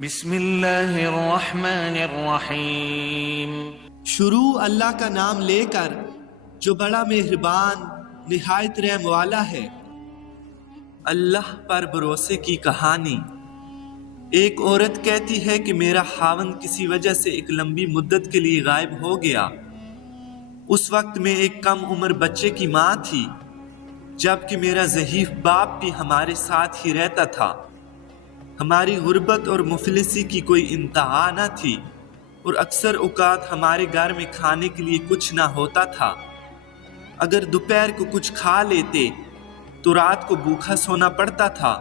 بسم اللہ الرحمن الرحیم۔ شروع اللہ کا نام لے کر جو بڑا مہربان نہایت رحم والا ہے۔ اللہ پر بھروسے کی کہانی۔ ایک عورت کہتی ہے کہ میرا خاوند کسی وجہ سے ایک لمبی مدت کے لیے غائب ہو گیا۔ اس وقت میں ایک کم عمر بچے کی ماں تھی، جبکہ میرا ضعیف باپ بھی ہمارے ساتھ ہی رہتا تھا۔ ہماری غربت اور مفلسی کی کوئی انتہا نہ تھی، اور اکثر اوقات ہمارے گھر میں کھانے کے لیے کچھ نہ ہوتا تھا۔ اگر دوپہر کو کچھ کھا لیتے تو رات کو بھوکا سونا پڑتا تھا۔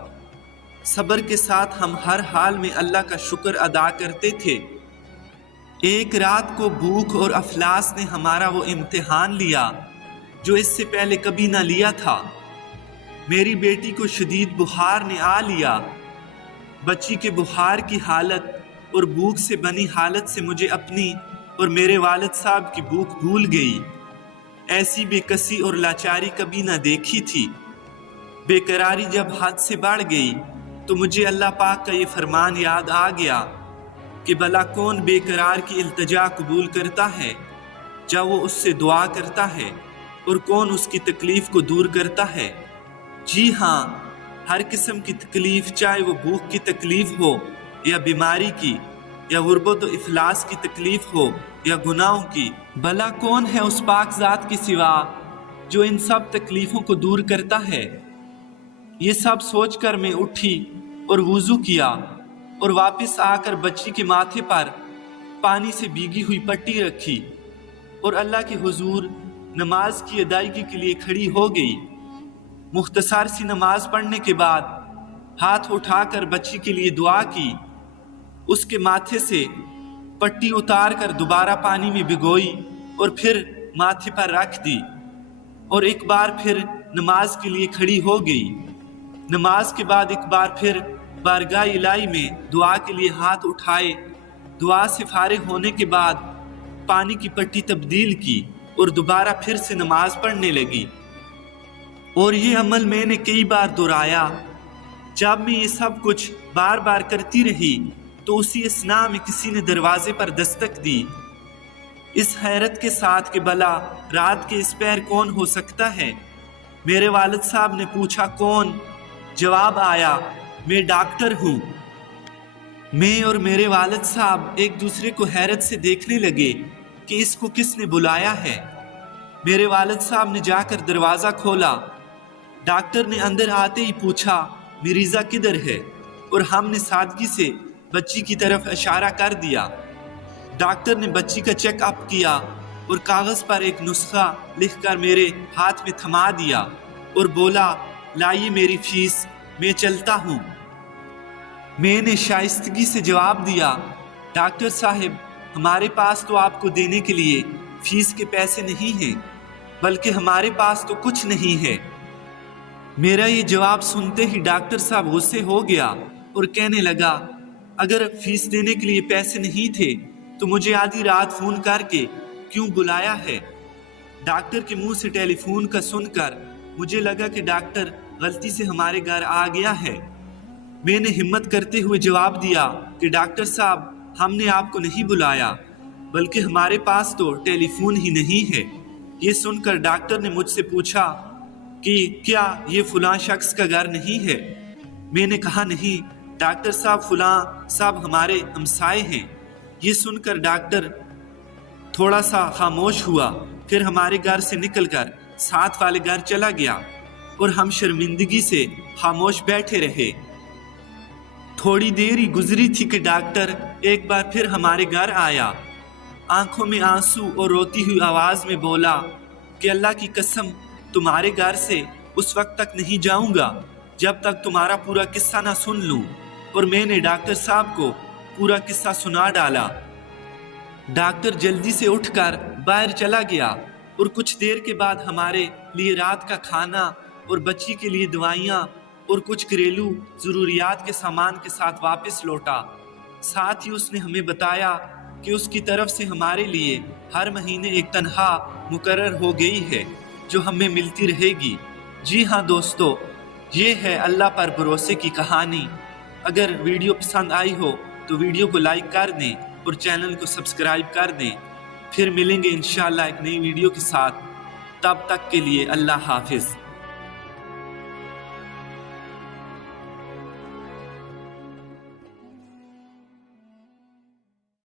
صبر کے ساتھ ہم ہر حال میں اللہ کا شکر ادا کرتے تھے۔ ایک رات کو بھوک اور افلاس نے ہمارا وہ امتحان لیا جو اس سے پہلے کبھی نہ لیا تھا۔ میری بیٹی کو شدید بخار نے آ لیا۔ بچی کے بخار کی حالت اور بھوک سے بنی حالت سے مجھے اپنی اور میرے والد صاحب کی بھوک بھول گئی۔ ایسی بے کسی اور لاچاری کبھی نہ دیکھی تھی۔ بے قراری جب حد سے بڑھ گئی تو مجھے اللہ پاک کا یہ فرمان یاد آ گیا کہ بھلا کون بے قرار کی التجا قبول کرتا ہے جب وہ اس سے دعا کرتا ہے، اور کون اس کی تکلیف کو دور کرتا ہے۔ جی ہاں، ہر قسم کی تکلیف، چاہے وہ بھوک کی تکلیف ہو یا بیماری کی، یا غربت و افلاس کی تکلیف ہو یا گناہوں کی، بھلا کون ہے اس پاک ذات کے سوا جو ان سب تکلیفوں کو دور کرتا ہے۔ یہ سب سوچ کر میں اٹھی اور وضو کیا، اور واپس آ کر بچی کے ماتھے پر پانی سے بھیگی ہوئی پٹی رکھی، اور اللہ کے حضور نماز کی ادائیگی کے لیے کھڑی ہو گئی۔ مختصر سی نماز پڑھنے کے بعد ہاتھ اٹھا کر بچی کے لیے دعا کی، اس کے ماتھے سے پٹی اتار کر دوبارہ پانی میں بھگوئی اور پھر ماتھے پر رکھ دی، اور ایک بار پھر نماز کے لیے کھڑی ہو گئی۔ نماز کے بعد ایک بار پھر بارگاہ الہی میں دعا کے لیے ہاتھ اٹھائے۔ دعا سے فارغ ہونے کے بعد پانی کی پٹی تبدیل کی اور دوبارہ پھر سے نماز پڑھنے لگی، اور یہ عمل میں نے کئی بار دہرایا۔ جب میں یہ سب کچھ بار بار کرتی رہی تو اسی اثناء میں کسی نے دروازے پر دستک دی۔ اس حیرت کے ساتھ کہ بھلا رات کے اس پہر کون ہو سکتا ہے، میرے والد صاحب نے پوچھا کون؟ جواب آیا، میں ڈاکٹر ہوں۔ میں اور میرے والد صاحب ایک دوسرے کو حیرت سے دیکھنے لگے کہ اس کو کس نے بلایا ہے۔ میرے والد صاحب نے جا کر دروازہ کھولا۔ ڈاکٹر نے اندر آتے ہی پوچھا مریضہ کدھر ہے، اور ہم نے سادگی سے بچی کی طرف اشارہ کر دیا۔ ڈاکٹر نے بچی کا چیک اپ کیا اور کاغذ پر ایک نسخہ لکھ کر میرے ہاتھ میں تھما دیا اور بولا، لائیے میری فیس، میں چلتا ہوں۔ میں نے شائستگی سے جواب دیا، ڈاکٹر صاحب، ہمارے پاس تو آپ کو دینے کے لیے فیس کے پیسے نہیں ہیں، بلکہ ہمارے پاس تو کچھ نہیں ہے۔ میرا یہ جواب سنتے ہی ڈاکٹر صاحب غصے ہو گیا اور کہنے لگا، اگر فیس دینے کے لیے پیسے نہیں تھے تو مجھے آدھی رات فون کر کے کیوں بلایا ہے؟ ڈاکٹر کے منہ سے ٹیلی فون کا سن کر مجھے لگا کہ ڈاکٹر غلطی سے ہمارے گھر آ گیا ہے۔ میں نے ہمت کرتے ہوئے جواب دیا کہ ڈاکٹر صاحب، ہم نے آپ کو نہیں بلایا، بلکہ ہمارے پاس تو ٹیلی فون ہی نہیں ہے۔ یہ سن کر ڈاکٹر نے مجھ سے پوچھا کہ کیا یہ فلاں شخص کا گھر نہیں ہے؟ میں نے کہا نہیں ڈاکٹر صاحب، فلاں صاحب ہمارے ہمسائے ہیں۔ یہ سن کر ڈاکٹر تھوڑا سا خاموش ہوا، پھر ہمارے گھر سے نکل کر ساتھ والے گھر چلا گیا، اور ہم شرمندگی سے خاموش بیٹھے رہے۔ تھوڑی دیر ہی گزری تھی کہ ڈاکٹر ایک بار پھر ہمارے گھر آیا۔ آنکھوں میں آنسو اور روتی ہوئی آواز میں بولا کہ اللہ کی قسم، تمہارے گھر سے اس وقت تک نہیں جاؤں گا جب تک تمہارا پورا قصہ نہ سن لوں۔ اور میں نے ڈاکٹر صاحب کو پورا قصہ سنا ڈالا۔ ڈاکٹر جلدی سے اٹھ کر باہر چلا گیا، اور کچھ دیر کے بعد ہمارے لیے رات کا کھانا اور بچی کے لیے دوائیاں اور کچھ گھریلو ضروریات کے سامان کے ساتھ واپس لوٹا۔ ساتھ ہی اس نے ہمیں بتایا کہ اس کی طرف سے ہمارے لیے ہر مہینے ایک تنخواہ مقرر ہو گئی ہے جو ہمیں ملتی رہے گی۔ جی ہاں دوستو، یہ ہے اللہ پر بھروسے کی کہانی۔ اگر ویڈیو پسند آئی ہو تو ویڈیو کو لائک کر دیں اور چینل کو سبسکرائب کر دیں۔ پھر ملیں گے انشاءاللہ ایک نئی ویڈیو کے ساتھ، تب تک کے لیے اللہ حافظ۔